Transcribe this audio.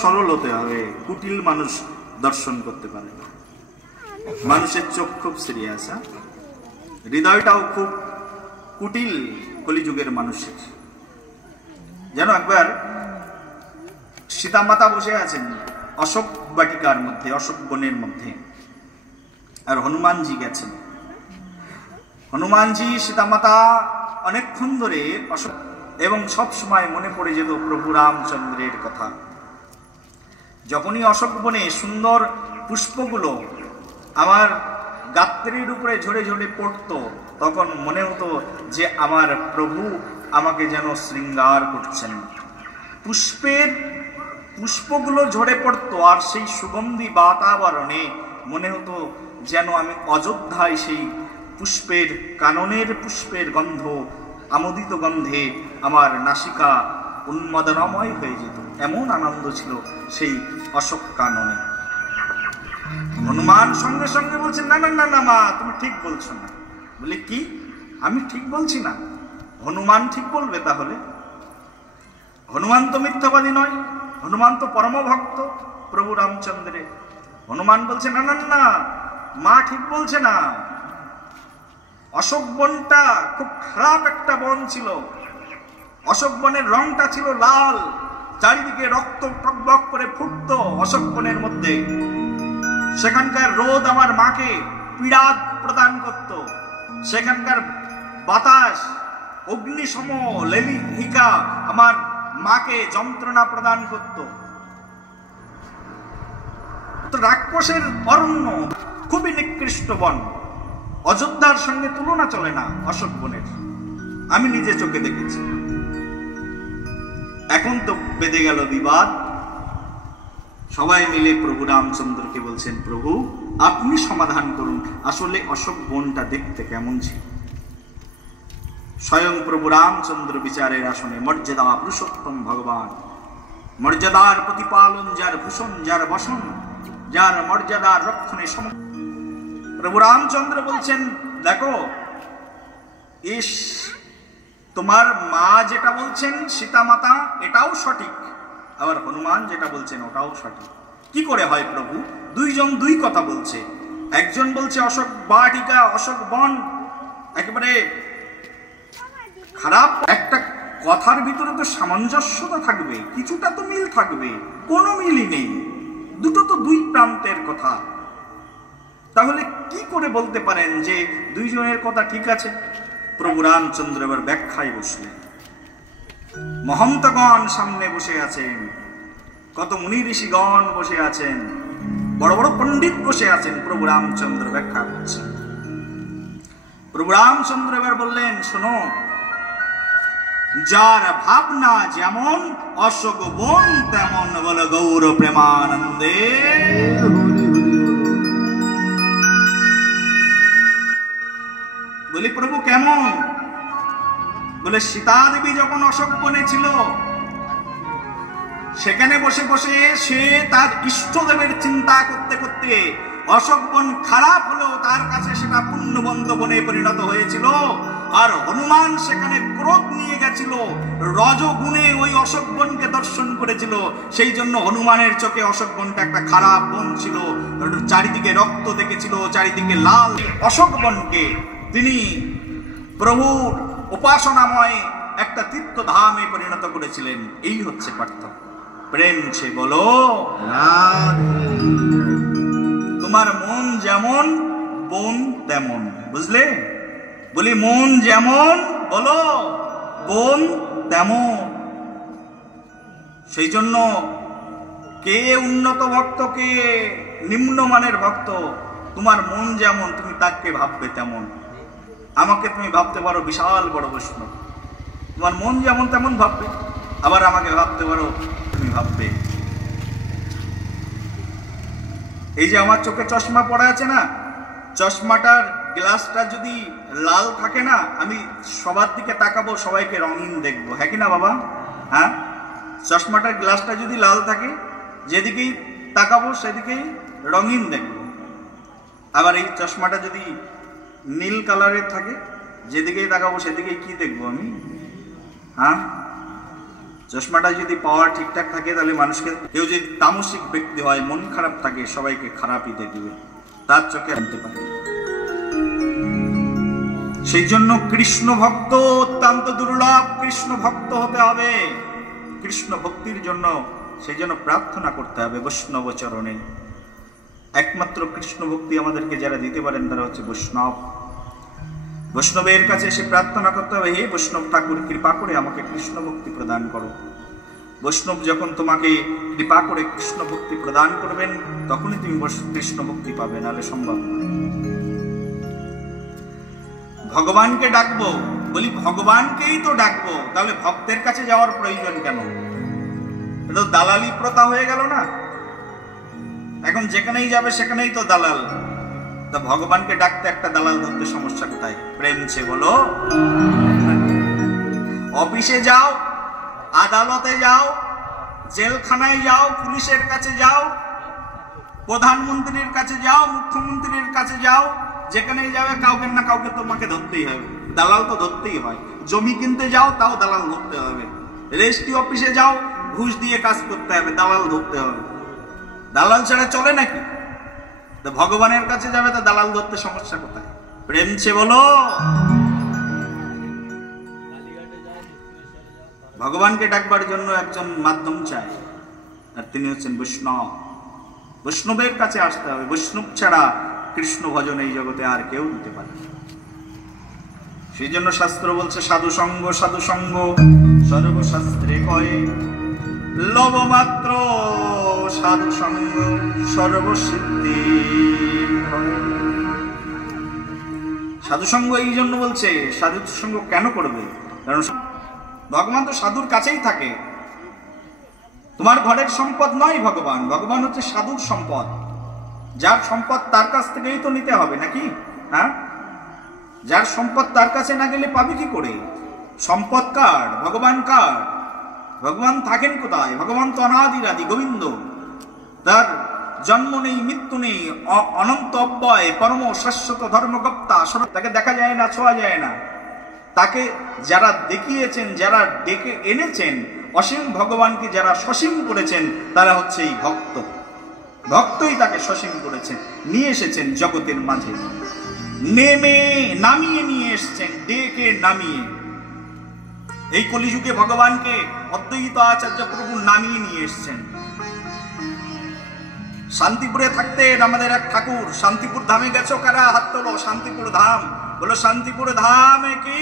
সরল হতে হবে, কুটিল মানুষ দর্শন করতে পারে না। মানুষের চোখ খুব সিরিয়াস, হৃদয়টাও খুব কুটিল কলিযুগের মানুষের। যেন একবার সীতামাতা বসে আছেন অশোক বাটিকার মধ্যে, অশোক বনের মধ্যে, আর হনুমানজি গেছেন। হনুমানজি সীতামাতা অনেকক্ষণ ধরে অশোক, এবং সব সময় মনে পড়ে যেত প্রভু রামচন্দ্রের কথা। যখনই অশোক বনে সুন্দর পুষ্পগুলো আমার গাত্রের উপরে ঝরে ঝরে পড়তো, তখন মনে হতো যে আমার প্রভু আমাকে যেন শৃঙ্গার করছেন। পুষ্পগুলো ঝরে পড়তো, আর সেই সুগন্ধি বাতাবরণে মনে হতো যেন আমি অযোধ্যায় সেই পুষ্পের, কাননের পুষ্পের গন্ধ, আমোদিত গন্ধে আমার নাসিকা উন্মাদনাময় হয়ে যেত। এমন আনন্দ ছিল সেই অশোক কাননে। হনুমান সঙ্গে সঙ্গে বলছেন, না না না না মা, তুমি ঠিক বলছো না। বলে কি? আমি ঠিক বলছি না? হনুমান ঠিক বলবে তাহলে? হনুমান তো মিথ্যাবাদী নয়, হনুমান তো পরম ভক্ত প্রভু রামচন্দ্রের। হনুমান বলছে, না না না, মা ঠিক বলছে না। অশোক বনটা খুব খারাপ একটা বন ছিল। অশোক বনের রংটা ছিল লাল, চারিদিকে রক্ত টকবক করে ফুটতো অশোক বনের মধ্যে। সেখানকার রোদ আমার মাকে পীড়া প্রদান করত। সেখানকার বাতাস অগ্নিসম লেলিকা আমার মাকে যন্ত্রণা প্রদান করত। তো রাক্ষসের অরণ্য, খুবই নিকৃষ্ট বন। অযোধ্যার সঙ্গে তুলনা চলে না অশোক বনের, আমি নিজে চোখে দেখেছি। এখন তো বেঁধে গেল বিবাদ। সবাই মিলে প্রভু রামচন্দ্রকে বলছেন, প্রভু আপনি সমাধান করুন, আসলে অশোক বনটা দেখতে কেমন ছিল। স্বয়ং প্রভু রামচন্দ্র বিচারের আসনে, মর্যাদা পুরুষোত্তম ভগবান, মর্যাদার প্রতিপালন যার ভূষণ, যার বসন, যার মর্যাদার রক্ষণে সম। প্রভু রামচন্দ্র বলছেন, দেখো ইস, তোমার মা যেটা বলছেন সীতা মাতা, এটাও সঠিক, আবার হনুমান যেটা বলছেন ওটাও সঠিক। কি করে হয় প্রভু? দুইজন দুই কথা বলছে। একজন বলছে অশোক বাটিকা, অশোক বন একেবারে খারাপ। একটা কথার ভিতরে তো সামঞ্জস্যতা থাকবে, কিছুটা তো মিল থাকবে। কোনো মিলই নেই, দুটো তো দুই প্রান্তের কথা। তাহলে কি করে বলতে পারেন যে দুইজনের কথা ঠিক আছে? প্রভু রামচন্দ্র এবার ব্যাখ্যায় বসলেন। মহন্তগণ সামনে বসে আছেন, কত মুনি ঋষিগণ বসে আছেন, বড় বড় পণ্ডিত বসে আছেন। প্রভু রামচন্দ্র ব্যাখ্যা করছেন। প্রভু রামচন্দ্র এবার বললেন, শোনো, যার ভাবনা যেমন অশোক বন তেমন, বলে গৌর প্রেমানন্দে। বলি প্রভু কেমন? বলে সীতা দেবী যখন অশোক বনে ছিল, সেখানে বসে বসে সে তার ইষ্টদেবের চিন্তা করতে করতে, অশোক বন খারাপ হলেও তার কাছে সেটা পুণ্যবন্ত বনে পরিণত হয়েছিল। আর হনুমান সেখানে ক্রোধ নিয়ে গেছিল, রজগুণে ওই অশোক বনকে দর্শন করেছিল। সেই জন্য হনুমানের চোখে অশোক বনটা একটা খারাপ বন ছিল। চারিদিকে রক্ত দেখেছিল, চারিদিকে লাল। অশোক বনকে তিনি প্রভুর উপাসনাময় একটা তীর্থধামে পরিণত করেছিলেন। এই হচ্ছে পার্থক্য। প্রেম সে বলো, তোমার মন যেমন বন তেমন, বুঝলে? বলি মন যেমন, বলো বন তেমন। সেই জন্য কে উন্নত ভক্ত, কে নিম্নমানের ভক্ত, তোমার মন যেমন তুমি তাকে ভাববে তেমন। আমাকে তুমি ভাবতে পারো বিশাল বড় বৈষ্ণব, তোমার মন যেমন তেমন ভাববে। আবার আমাকে ভাবতে পারো, তুমি ভাববে। এই যে আমার চোখে চশমা পড়া আছে না, চশমাটার গ্লাসটা যদি লাল থাকে না, আমি সবার দিকে তাকাবো, সবাইকে রঙিন দেখবো, হ্যাঁ কি না বাবা? হ্যাঁ, চশমাটার গ্লাসটা যদি লাল থাকে, যেদিকেই তাকাবো সেদিকেই রঙিন দেখবো। আবার এই চশমাটা যদি নীল কালারের থাকে, যেদিকেই তাকাবো সেদিকেই কি দেখবো আমি? হ্যাঁ, চশমাটা যদি পাওয়ার ঠিকঠাক থাকে তাহলে মানুষকে, কেউ যদি তামসিক ব্যক্তি হয়, মন খারাপ থাকে, সবাইকে খারাপই দেখবে, তার চোখে আনতে পারে। সেই জন্য কৃষ্ণ ভক্ত অত্যন্ত দুর্লভ, কৃষ্ণ ভক্ত হতে হবে। কৃষ্ণ ভক্তির জন্য সেই জন্য প্রার্থনা করতে হবে বৈষ্ণব চরণে। একমাত্র কৃষ্ণ ভক্তি আমাদেরকে যারা দিতে পারেন তারা হচ্ছে বৈষ্ণব। বৈষ্ণবের কাছে এসে প্রার্থনা করতে হবে, হে বৈষ্ণব ঠাকুর, কৃপা করে আমাকে কৃষ্ণ ভক্তি প্রদান করো। বৈষ্ণব যখন তোমাকে কৃপা করে কৃষ্ণ ভক্তি প্রদান করবেন তখনই তুমি কৃষ্ণ ভক্তি পাবে, নাহলে সম্ভব নয়। ভগবানকে ডাকবো, বলি ভগবানকেই তো ডাকবো, তাহলে ভক্তের কাছে যাওয়ার প্রয়োজন কেন? এটা তো দালালি প্রথা হয়ে গেল না? এখন যেখানেই যাবে সেখানেই তো দালাল। তা ভগবানকে ডাকতে একটা দালাল ধরতে সমস্যা কোথায়? প্রেম ছে বলো। অফিসে যাও, আদালতে যাও, জেলখানায় যাও, পুলিশের কাছে যাও, প্রধানমন্ত্রীর কাছে যাও, মুখ্যমন্ত্রীর কাছে যাও, যেখানেই যাবে কাউকে না কাউকে তোমাকে ধরতেই হবে, দালাল তো ধরতেই হয়। জমি কিনতে যাও, তাও দালাল ধরতে হবে। রেজিস্ট্রি অফিসে যাও, ঘুষ দিয়ে কাজ করতে হবে, দালাল ধরতে হবে। দালাল ছাড়া চলে নাকি? ভগবানের কাছে যাবে, তা দালাল ধরতে সমস্যা কোথায়? প্রেম ছে বলো। ভগবানকে ডাকবার জন্য একজন মাধ্যম চাই, আর তিনি হচ্ছেন বৈষ্ণব। বৈষ্ণবের কাছে আসতে হবে। বৈষ্ণব ছাড়া কৃষ্ণ ভজন এই জগতে আর কেউ দিতে পারে না। সেই জন্য শাস্ত্র বলছে সাধু সঙ্গ, সাধু সঙ্গ সর্বশাস্ত্রে কয়, লবমাত্র সাধু সঙ্গ সর্বসিদ্ধি। সাধু সঙ্গ এই জন্য বলছে, সাধু সঙ্গ কেন করবে? কারণ ভগবান তো সাধুর কাছেই থাকে। তোমার ঘরের সম্পদ নয় ভগবান, ভগবান হচ্ছে সাধুর সম্পদ। যার সম্পদ তার কাছ থেকেই তো নিতে হবে নাকি? হ্যাঁ, যার সম্পদ তার কাছে না গেলে পাবে কি করে? সম্পদ কার? ভগবান কার? ভগবান থাকেন কোথায়? ভগবান তো অনাদিরাদি গোবিন্দ, তার জন্ম নেই, মৃত্যু নেই, অনন্ত অব্যয়, পরম শাশ্বত ধর্মগপ্তা। তাকে দেখা যায় না, ছোঁয়া যায় না। তাকে যারা দেখিয়েছেন, যারা ডেকে এনেছেন, অসীম ভগবানকে যারা সসীম করেছেন, তারা হচ্ছে এই ভক্ত। ভক্তই তাকে সসীম করেছেন, নিয়ে এসেছেন জগতের মাঝে, নামিয়ে নিয়ে এসছেন, ডেকে নামিয়ে। এই কলিযুগে ভগবানকে অদ্বৈত আচার্য প্রভু নামিয়ে নিয়ে এসছেন। শান্তিপুরে থাকতেন আমাদের এক ঠাকুর। শান্তিপুর ধামে গেছো কারা? হাত তোলো। শান্তিপুর ধাম, বলো শান্তিপুর ধাম কি।